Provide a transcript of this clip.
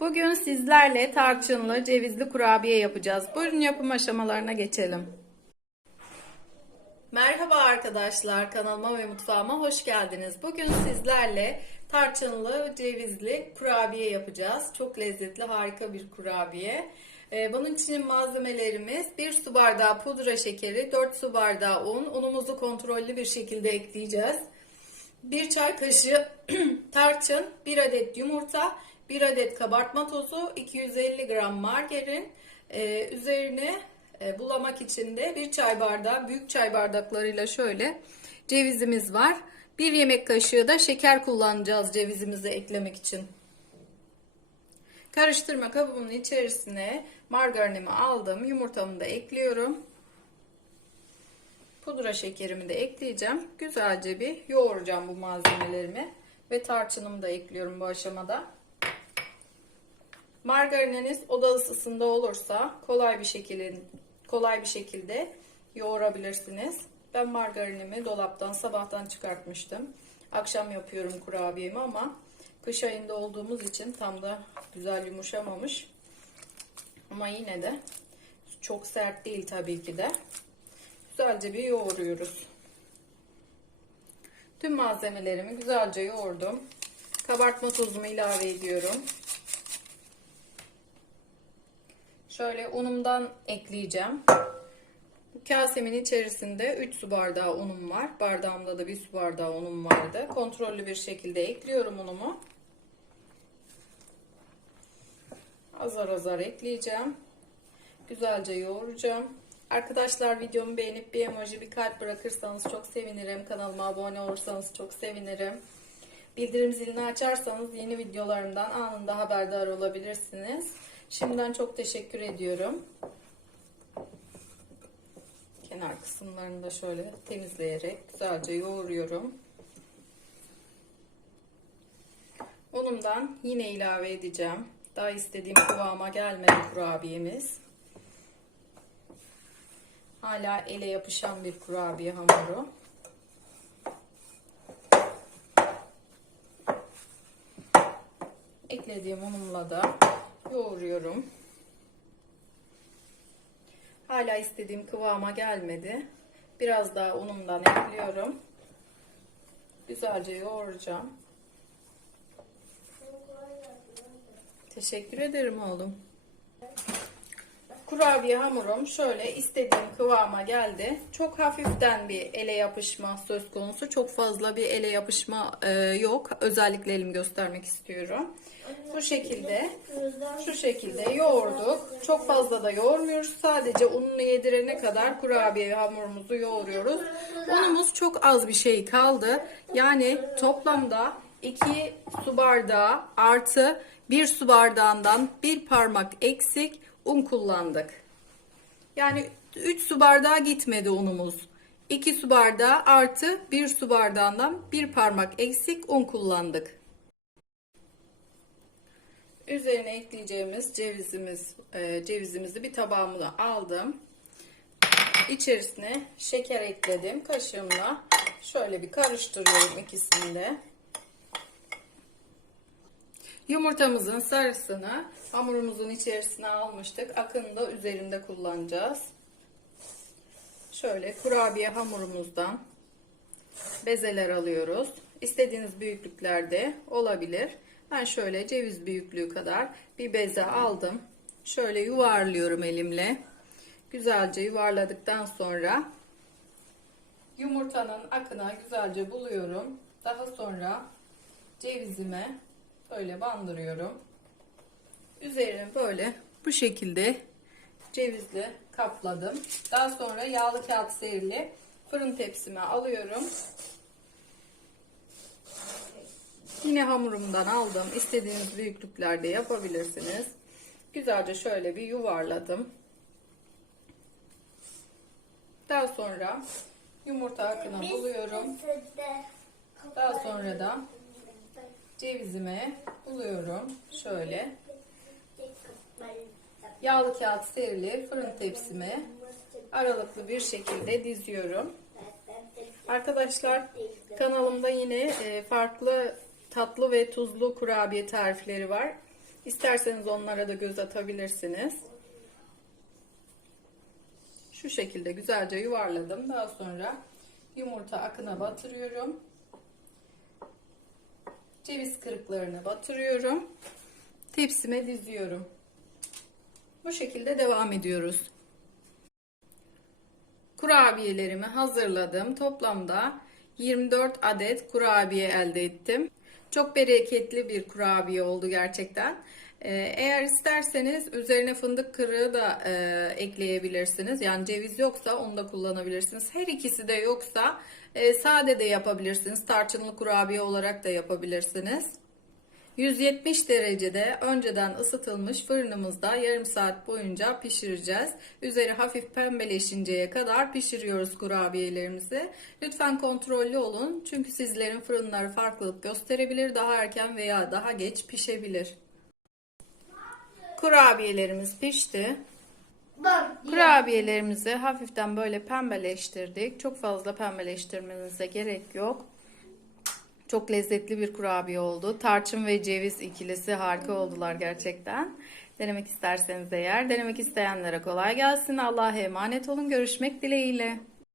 Bugün sizlerle tarçınlı cevizli kurabiye yapacağız. Buyurun yapım aşamalarına geçelim. Merhaba arkadaşlar kanalıma ve mutfağıma hoş geldiniz. Bugün sizlerle tarçınlı cevizli kurabiye yapacağız. Çok lezzetli harika bir kurabiye. Ee, Bunun için malzemelerimiz 1 su bardağı pudra şekeri, 4 su bardağı un. Unumuzu kontrollü bir şekilde ekleyeceğiz. 1 çay kaşığı tarçın, 1 adet yumurta, 1 adet kabartma tozu, 250 gram margarin, ee, üzerine e, bulamak için de 1 çay bardağı büyük çay bardaklarıyla şöyle cevizimiz var. 1 yemek kaşığı da şeker kullanacağız cevizimizi eklemek için. Karıştırma kabımın içerisine margarinimi aldım. Yumurtamı da ekliyorum. Pudra şekerimi de ekleyeceğim. Güzelce bir yoğuracağım bu malzemelerimi. Ve tarçınımı da ekliyorum bu aşamada. Margarininiz oda ısısında olursa kolay bir şekilde kolay bir şekilde yoğurabilirsiniz. Ben margarinimi dolaptan sabahtan çıkartmıştım. Akşam yapıyorum kurabiyemi ama kış ayında olduğumuz için tam da güzel yumuşamamış. Ama yine de çok sert değil tabii ki de. Güzelce bir yoğuruyoruz. Tüm malzemelerimi güzelce yoğurdum. Kabartma tozumu ilave ediyorum. Şöyle unumdan ekleyeceğim. Kasemin içerisinde 3 su bardağı unum var. Bardağımda da 1 su bardağı unum vardı. Kontrollü bir şekilde ekliyorum unumu. Azar azar ekleyeceğim. Güzelce yoğuracağım. Arkadaşlar videomu beğenip bir emoji bir kalp bırakırsanız çok sevinirim. Kanalıma abone olursanız çok sevinirim. Bildirim zilini açarsanız yeni videolarımdan anında haberdar olabilirsiniz. Şimdiden çok teşekkür ediyorum. Kenar kısımlarını da şöyle temizleyerek güzelce yoğuruyorum. Unumdan yine ilave edeceğim. Daha istediğim kıvama gelmedi kurabiyemiz. Hala ele yapışan bir kurabiye hamuru. Eklediğim unumla da yoğuruyorum. Hala istediğim kıvama gelmedi. Biraz daha unumdan ekliyorum. Güzelce yoğuracağım. Teşekkür ederim oğlum. Kurabiye hamurum şöyle istediğim kıvama geldi. Çok hafiften bir ele yapışma söz konusu. Çok fazla bir ele yapışma e, yok. Özellikle elimi göstermek istiyorum. Bu şekilde şu şekilde yoğurduk. Çok fazla da yoğurmuyoruz. Sadece ununu yedirene kadar kurabiye hamurumuzu yoğuruyoruz. Unumuz çok az bir şey kaldı. Yani toplamda 2 su bardağı artı 1 su bardağından bir parmak eksik un kullandık. Yani 3 su bardağı gitmedi unumuz. 2 su bardağı artı 1 su bardağından bir parmak eksik un kullandık. Üzerine ekleyeceğimiz cevizimiz, e, cevizimizi bir tabağıma aldım. İçerisine şeker ekledim kaşığımla. Şöyle bir karıştırıyorum ikisini de. Yumurtamızın sarısını hamurumuzun içerisine almıştık. Akını da üzerinde kullanacağız. Şöyle kurabiye hamurumuzdan bezeler alıyoruz. İstediğiniz büyüklüklerde olabilir. Ben şöyle ceviz büyüklüğü kadar bir beze aldım. Şöyle yuvarlıyorum elimle. Güzelce yuvarladıktan sonra yumurtanın akına güzelce buluyorum. Daha sonra cevizime böyle bandırıyorum. Üzerini böyle bu şekilde cevizle kapladım. Daha sonra yağlı kağıt serili fırın tepsime alıyorum. Yine hamurumdan aldım. İstediğiniz büyüklüklerde yapabilirsiniz. Güzelce şöyle bir yuvarladım. Daha sonra yumurta akını buluyorum. Daha sonra da cevizimi buluyorum. Şöyle. Yağlı kağıt serili fırın tepsime aralıklı bir şekilde diziyorum. Arkadaşlar kanalımda yine e, farklı tatlı ve tuzlu kurabiye tarifleri var. İsterseniz onlara da göz atabilirsiniz. Şu şekilde güzelce yuvarladım. Daha sonra yumurta akına batırıyorum. Ceviz kırıklarını batırıyorum. Tepsime diziyorum. Bu şekilde devam ediyoruz. Kurabiyelerimi hazırladım. Toplamda 24 adet kurabiye elde ettim. Çok bereketli bir kurabiye oldu gerçekten. Ee, Eğer isterseniz üzerine fındık kırığı da e, ekleyebilirsiniz. Yani ceviz yoksa onu da kullanabilirsiniz. Her ikisi de yoksa e, sade de yapabilirsiniz. Tarçınlı kurabiye olarak da yapabilirsiniz. 170 derecede önceden ısıtılmış fırınımızda yarım saat boyunca pişireceğiz. Üzeri hafif pembeleşinceye kadar pişiriyoruz kurabiyelerimizi. Lütfen kontrollü olun çünkü sizlerin fırınları farklılık gösterebilir. Daha erken veya daha geç pişebilir. Kurabiyelerimiz pişti. Kurabiyelerimizi hafiften böyle pembeleştirdik. Çok fazla pembeleştirmenize gerek yok. Çok lezzetli bir kurabiye oldu. Tarçın ve ceviz ikilisi harika oldular gerçekten. Denemek isterseniz eğer, denemek isteyenlere kolay gelsin. Allah'a emanet olun. Görüşmek dileğiyle.